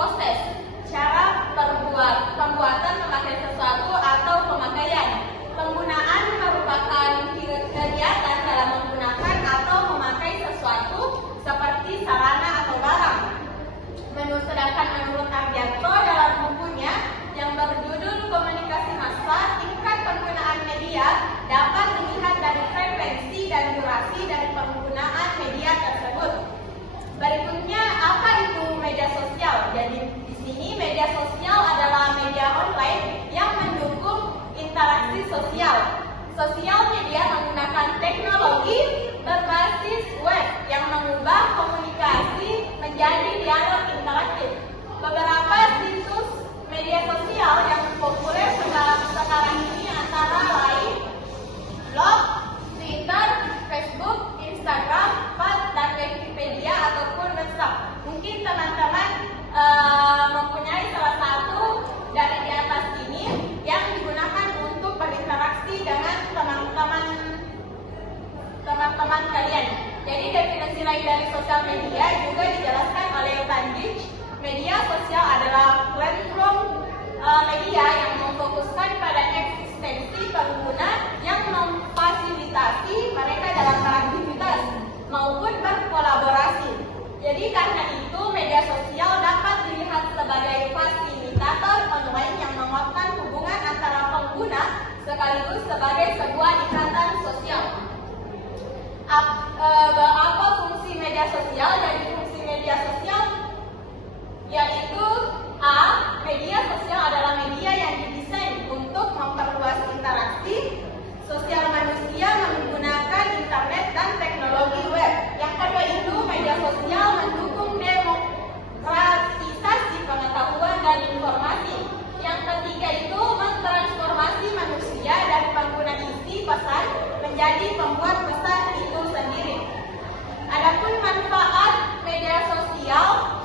proses, cara pembuatan memakai sesuatu atau pemakaian. Penggunaan merupakan kegiatan dalam menggunakan atau memakai sesuatu seperti sarana atau barang. Sedangkan menurut Ardianto dalam bukunya yang berjudul Komunikasi Massa, tingkat penggunaan media dapat dilihat dari frekuensi dan durasi dari penggunaan media tersebut. Berikutnya, apa itu media sosial? Jadi di sini media sosial adalah media online yang mendukung interaksi sosial. Sosial media menggunakan teknologi berbasis web yang mengubah komunikasi menjadi dialog interaktif. Beberapa situs media sosial yang populer sekarang ini antara lain blog, Twitter, Facebook, Instagram, dan Wikipedia ataupun WhatsApp. Mungkin teman-teman mempunyai salah satu dari di atas ini yang digunakan untuk berinteraksi dengan teman-teman kalian. Jadi definisi lain dari sosial media juga dijelaskan oleh Bandich. Media sosial adalah platform media yang memfokuskan pada eksistensi pengguna yang memfasilitasi mereka dalam beraktivitas maupun berkolaborasi. Jadi karena itu media sosial dapat dilihat sebagai fasilitator online yang menguatkan hubungan antara pengguna sekaligus sebagai sebuah ikatan sosial. Apa fungsi media sosial? Jadi fungsi media sosial yaitu A. Media sosial adalah media yang didesain untuk memperluas interaksi sosial manusia menggunakan internet dan teknologi web. Yang kedua itu media sosial mendukung demokratisasi pengetahuan dan informasi. Yang ketiga itu mentransformasi manusia dari pengguna isi pesan menjadi pembuat pesan itu sendiri. Adapun manfaat media sosial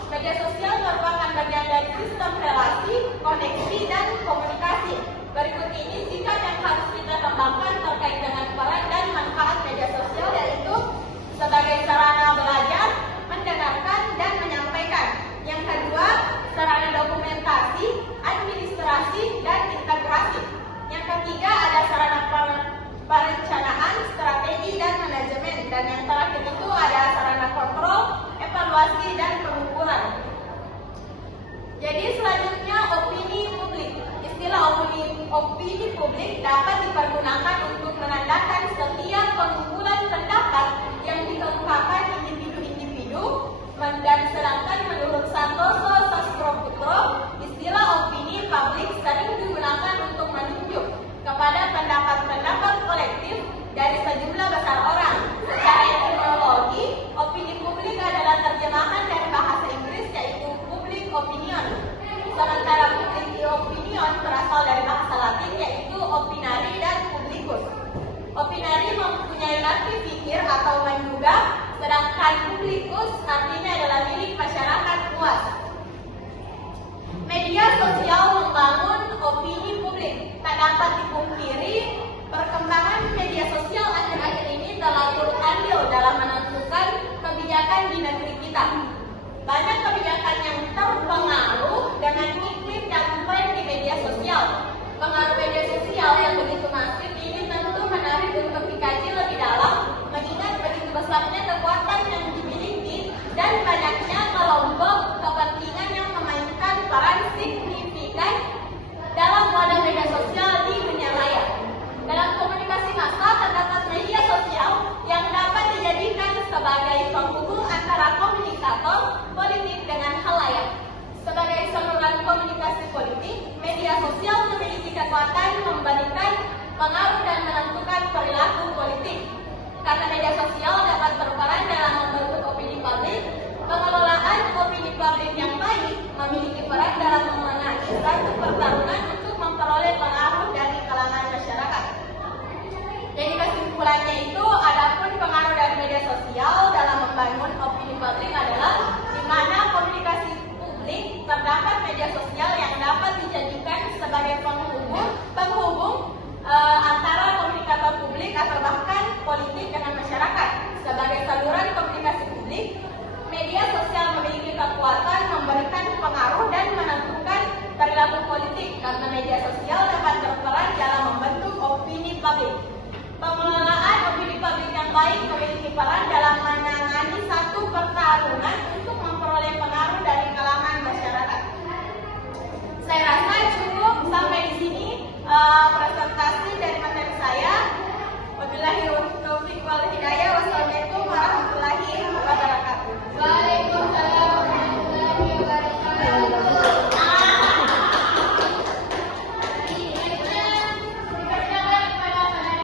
merupakan bagian dari sistem relasi, koneksi, dan komunikasi. Berikut ini sikap yang harus kita kembangkan terkait dengan peran dan manfaat media sosial, yaitu sebagai sarana belajar, mendengarkan, dan menyampaikan. Yang kedua, sarana dokumentasi, administrasi, dan integrasi. Yang ketiga ada sarana perencanaan, strategi, dan manajemen. Dan yang terakhir itu ada sarana kontrol, evaluasi, dan pengukuran. Jadi selanjutnya opini publik. Istilah opini publik dapat dipergunakan untuk menandakan setiap pengumpulan pendapat yang dikemukakan individu-individu. Dan sedangkan menurut Santoso Sastroputro, istilah opini publik sering digunakan untuk menunjuk kepada pendapat-pendapat kolektif dari sejumlah besar orang. Secara etimologi, opini publik adalah terjemahan dari bahasa Inggris yaitu public opinion. Sementara public opinion berasal dari bahasa Latin yaitu opinari dan publicus. Opinari mempunyai arti pikir atau menduga, sedangkan publicus artinya adalah milik masyarakat luas. Media sosial membangun opini publik. Tak dapat dipungkiri, perkembangan media sosial akhir-akhir ini telah turut andil dalam menentukan kebijakan di negeri kita. Banyak kebijakan yang terpengaruh dengan iklim dan tren di media sosial. Pengaruh media sosial yang begitu masif ini tentu menarik untuk dikaji lebih dalam, mengingat begitu besarnya kekuatan yang dimiliki dan banyaknya kelompok kepentingan yang memainkan peran signifikan dalam wadah media sosial di dunia maya. Dalam komunikasi massa terdapat media sosial yang dapat dijadikan sebagai penghubung antara komunikator politik dengan khalayak. Sebagai saluran komunikasi politik, media sosial memiliki kekuatan memberikan pengaruh dan menentukan perilaku politik. Karena media sosial dapat berperan dalam membentuk opini publik, pengelolaan opini publik yang baik memiliki peran dalam